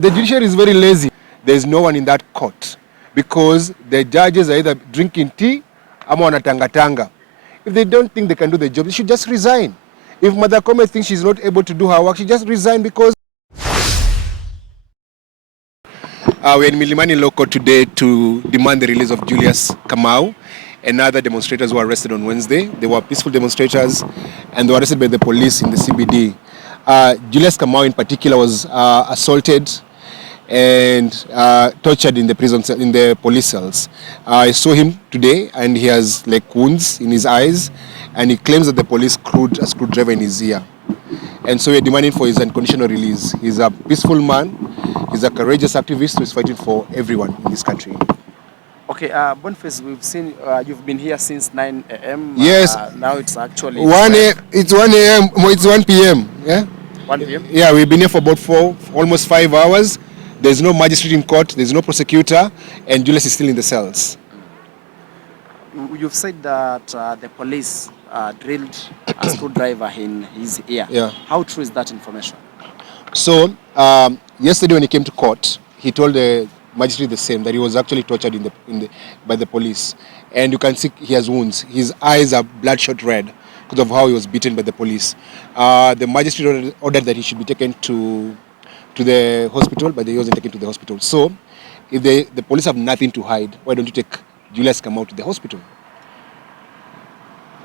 The judiciary is very lazy. There's no one in that court because the judges are either drinking tea ama wanatangatanga. If they don't think they can do the job, they should just resign. If Mother Koome thinks she's not able to do her work, she just resign because we're in Milimani Law Court today to demand the release of Julius Kamau and other demonstrators who were arrested on Wednesday. They were peaceful demonstrators and they were arrested by the police in the CBD. Julius Kamau in particular was assaulted and tortured in the prison cell, in the police cells. I saw him today and he has like wounds in his eyes and he claims that the police screwed a screwdriver in his ear. And so we're demanding for his unconditional release. He's a peaceful man, he's a courageous activist who is fighting for everyone in this country. Okay, Boniface, we've seen you've been here since 9 a.m. Yes. Now it's actually 1 a.m. It's 1 a.m. It's 1 p.m. Yeah. 1 p.m. Yeah, we've been here for about almost 5 hours. There's no magistrate in court, there's no prosecutor, and Julius is still in the cells. You've said that the police drilled a screwdriver in his ear. Yeah. How true is that information? So, yesterday when he came to court, he told the magistrate the same, that he was actually tortured by the police. And you can see he has wounds. His eyes are bloodshot red because of how he was beaten by the police. The magistrate ordered that he should be taken to the hospital, but he wasn't taken to the hospital. So, if the police have nothing to hide, why don't you take Julius Kamau to the hospital?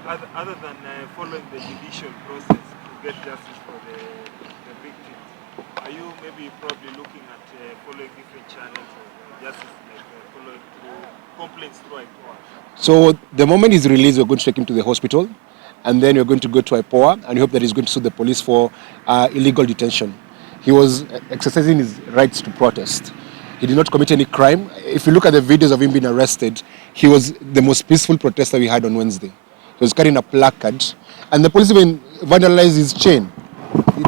Other than following the judicial process to get justice for the victims, are you maybe probably looking at following different channels of justice, like following through complaints through IPOA? So, the moment he's released, we're going to take him to the hospital, and then we're going to go to IPOA, and we hope that he's going to sue the police for illegal detention. He was exercising his rights to protest. He did not commit any crime. If you look at the videos of him being arrested, he was the most peaceful protester we had on Wednesday. He was carrying a placard, and the police even vandalized his chain.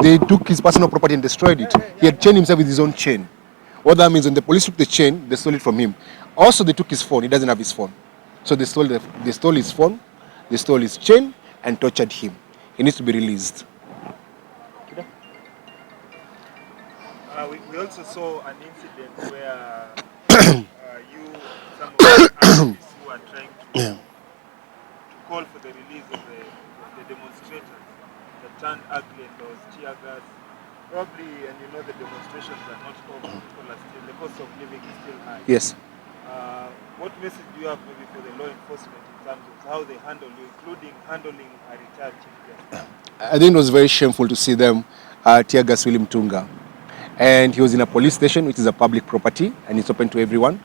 They took his personal property and destroyed it. He had chained himself with his own chain. What that means, when the police took the chain, they stole it from him. Also, they took his phone. He doesn't have his phone. So they stole his phone, they stole his chain, and tortured him. He needs to be released. We also saw an incident where some of the activists who are trying to call for the release of the demonstrators that turned ugly and there was tear gas. Probably, and you know the demonstrations are not over, people are still, the cost of living is still high. Yes. What message do you have maybe for the law enforcement in terms of how they handle you, including handling a retired chief justice? I think it was very shameful to see them tear gas William Tunga. And he was in a police station, which is a public property, and it's open to everyone.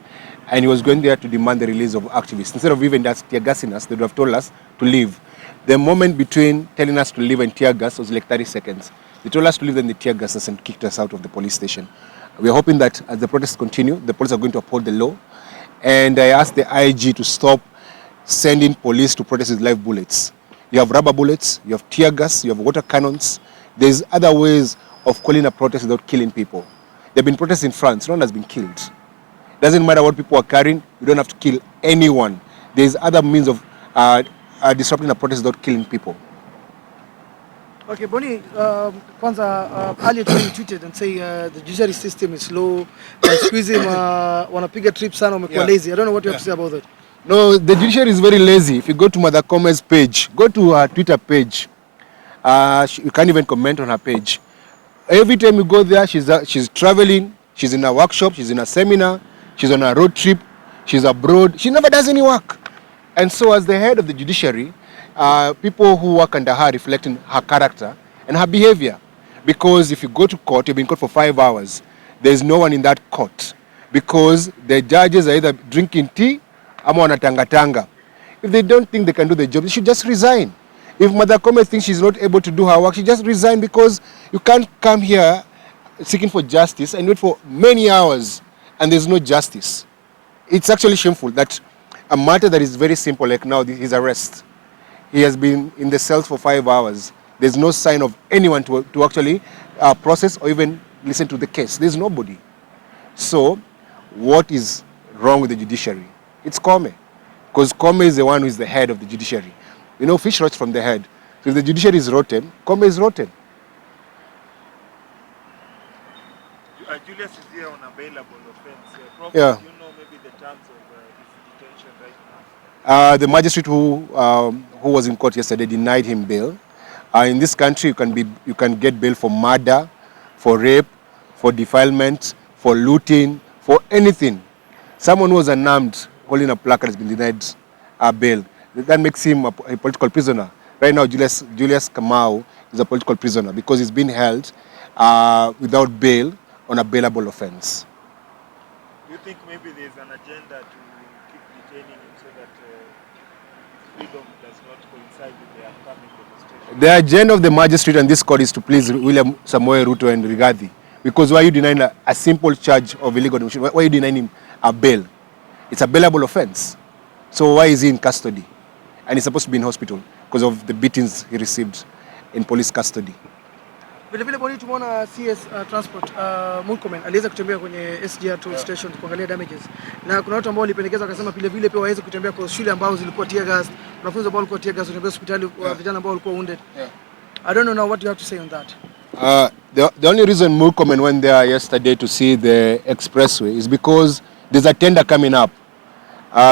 And he was going there to demand the release of activists. Instead of even tear gassing us, they would have told us to leave. The moment between telling us to leave and tear gas was like 30 seconds. They told us to leave, then they tear gassed us and kicked us out of the police station. We are hoping that as the protests continue, the police are going to uphold the law. And I asked the IG to stop sending police to protest with live bullets. You have rubber bullets, you have tear gas, you have water cannons. There's other ways of calling a protest without killing people. There have been protests in France, no one has been killed. Doesn't matter what people are carrying, you don't have to kill anyone. There's other means of disrupting a protest without killing people. Okay, Boni, kwanza earlier today you tweeted and say the judiciary system is slow, squeeze him, wanapiga trip sana, umekuwa lazy. I don't know what you have to say about that. No, the judiciary is very lazy. If you go to Mother Koome's page, go to her Twitter page, you can't even comment on her page. Every time you go there, she's traveling, she's in a workshop, she's in a seminar, she's on a road trip, she's abroad. She never does any work. And so as the head of the judiciary, people who work under her reflecting her character and her behavior. Because if you go to court, you've been in court for 5 hours, there's no one in that court. Because the judges are either drinking tea ama wanatangatanga. If they don't think they can do the job, they should just resign. If Mother Koome thinks she's not able to do her work, she just resign, because you can't come here seeking for justice and wait for many hours and there's no justice. It's actually shameful that a matter that is very simple, like now his arrest, he has been in the cells for 5 hours. There's no sign of anyone to actually process or even listen to the case. There's nobody. So what is wrong with the judiciary? It's Koome, because Koome is the one who is the head of the judiciary. You know, fish rots from the head. So if the judiciary is rotten, Koome is rotten. And Julius is here on a bailable offense. Probably, Yeah. you know maybe the terms of his detention right now. The magistrate who was in court yesterday denied him bail. In this country, you can get bail for murder, for rape, for defilement, for looting, for anything. Someone who was unarmed holding a placard has been denied bail. That makes him a political prisoner. Right now, Julius Kamau is a political prisoner because he's been held without bail on a bailable offense. Do you think maybe there's an agenda to keep detaining him so that his freedom does not coincide with the upcoming demonstration? The agenda of the magistrate and this court is to please William Samoei Ruto and Rigathi. Because why are you denying a simple charge of illegal demonstration? Why are you denying him a bail? It's a bailable offense. So why is he in custody? And he's supposed to be in hospital because of the beatings he received in police custody. Vile vile Boni, tumeona CS Transport Murkomen aliweza kutembea kwenye SGR toll station kuangalia damages. Na kuna watu ambao walipendekeza wakasema vile vile pia waweze kutembea kwa shule ambao zilikuwa tear gas, wanafunzi ambao walikuwa tear gas, watembea hospitali, vijana ambao walikuwa wounded. I don't know now what you have to say on that. The only reason Murkomen went there yesterday to see the expressway is because there's a tender coming up.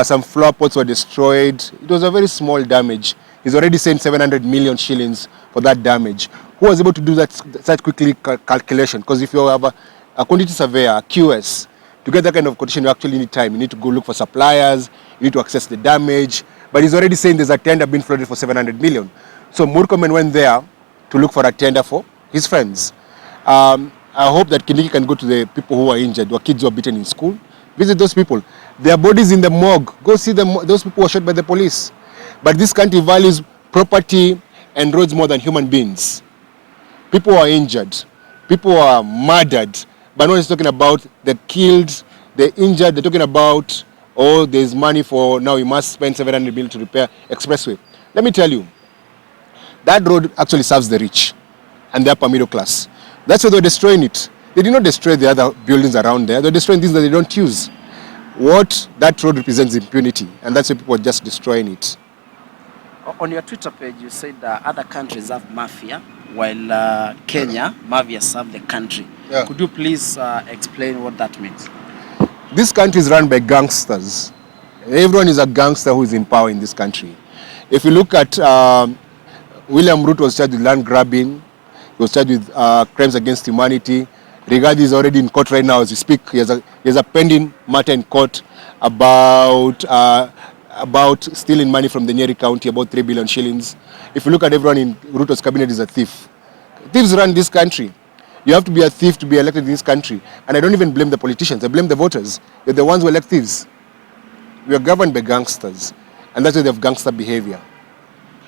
Some floor pots were destroyed. It was a very small damage. He's already sent 700 million shillings for that damage. Who was able to do that such quickly calculation? Because if you have a quantity surveyor, a QS, to get that kind of quotation, you actually need time. You need to go look for suppliers. You need to access the damage. But he's already saying there's a tender being floated for 700 million. So Murkomen went there to look for a tender for his friends. I hope that Kindiki can go to the people who are injured, or kids who are beaten in school. Visit those people. Their bodies in the morgue. Go see them. Those people were shot by the police. But this country values property and roads more than human beings. People are injured. People are murdered. But no one is talking about the killed, the injured. They're talking about, oh, there's money for, now you must spend 700 million to repair expressway. Let me tell you, that road actually serves the rich and the upper middle class. That's why they're destroying it. They did not destroy the other buildings around there. They're destroying things that they don't use. What that road represents impunity, and that's why people are just destroying it. On your Twitter page, you said other countries have mafia, while Kenya, mafia serve the country. Yeah. Could you please explain what that means? This country is run by gangsters. Everyone is a gangster who is in power in this country. If you look at William Ruto was charged with land grabbing, he was charged with crimes against humanity. Rigathi is already in court right now as we speak. He has a pending matter in court about stealing money from the Nyeri County, about 3 billion shillings. If you look at everyone in Ruto's cabinet is a thief. Thieves run this country. You have to be a thief to be elected in this country. And I don't even blame the politicians. I blame the voters. They're the ones who elect thieves. We are governed by gangsters. And that's why they have gangster behavior.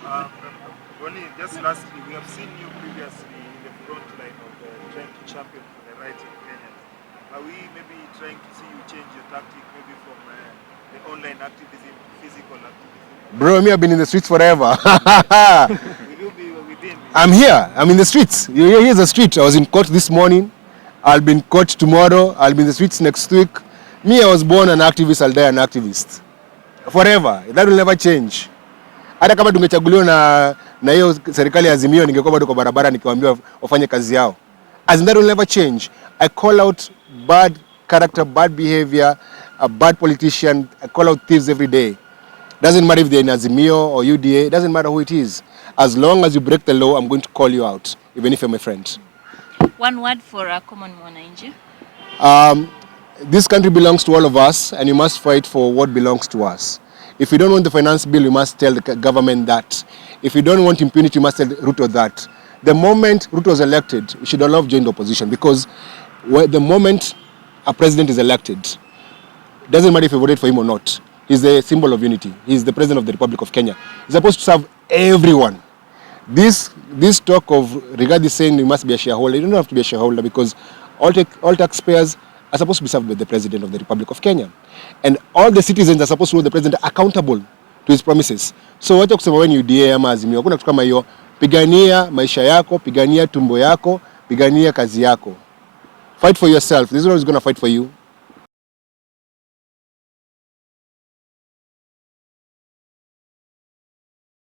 Boni, just lastly, we have seen you previously in the front line of trying to champion for the rights of Kenyans. Are we maybe trying to see you change your tactic maybe from the online activism to physical activism? Bro, me, I've been in the streets forever. Will you be within? I'm here. I'm in the streets. Here's the street. I was in court this morning. I'll be in court tomorrow. I'll be in the streets next week. Me, I was born an activist. I'll die an activist. Forever. That will never change. Hata kama tungechaguliwa na hiyo serikali ya Azimio, ningekuwa bado kwa barabara nikiwaambia wafanye kazi yao. As in, that will never change. I call out bad character, bad behavior, a bad politician. I call out thieves every day. Doesn't matter if they're in Azimio or UDA. Doesn't matter who it is. As long as you break the law, I'm going to call you out, even if you're my friend. One word for a common mwananchi. This country belongs to all of us, and you must fight for what belongs to us. If you don't want the finance bill, you must tell the government that. If you don't want impunity, you must tell Ruto that. The moment Ruto was elected, we should all have joined the opposition, because the moment a president is elected, it doesn't matter if you voted for him or not. He's the symbol of unity. He's the president of the Republic of Kenya. He's supposed to serve everyone. This talk of Rigathi saying you must be a shareholder, you don't have to be a shareholder, because all taxpayers are supposed to be served by the president of the Republic of Kenya. And all the citizens are supposed to hold the president accountable to his promises. So wacha kusema wewe ni UDA ama Azimio, hakuna kitu kama hiyo. Pigania maisha yako, pigania tumbo yako, pigania kazi yako. Fight for yourself. This is what is going to fight for you.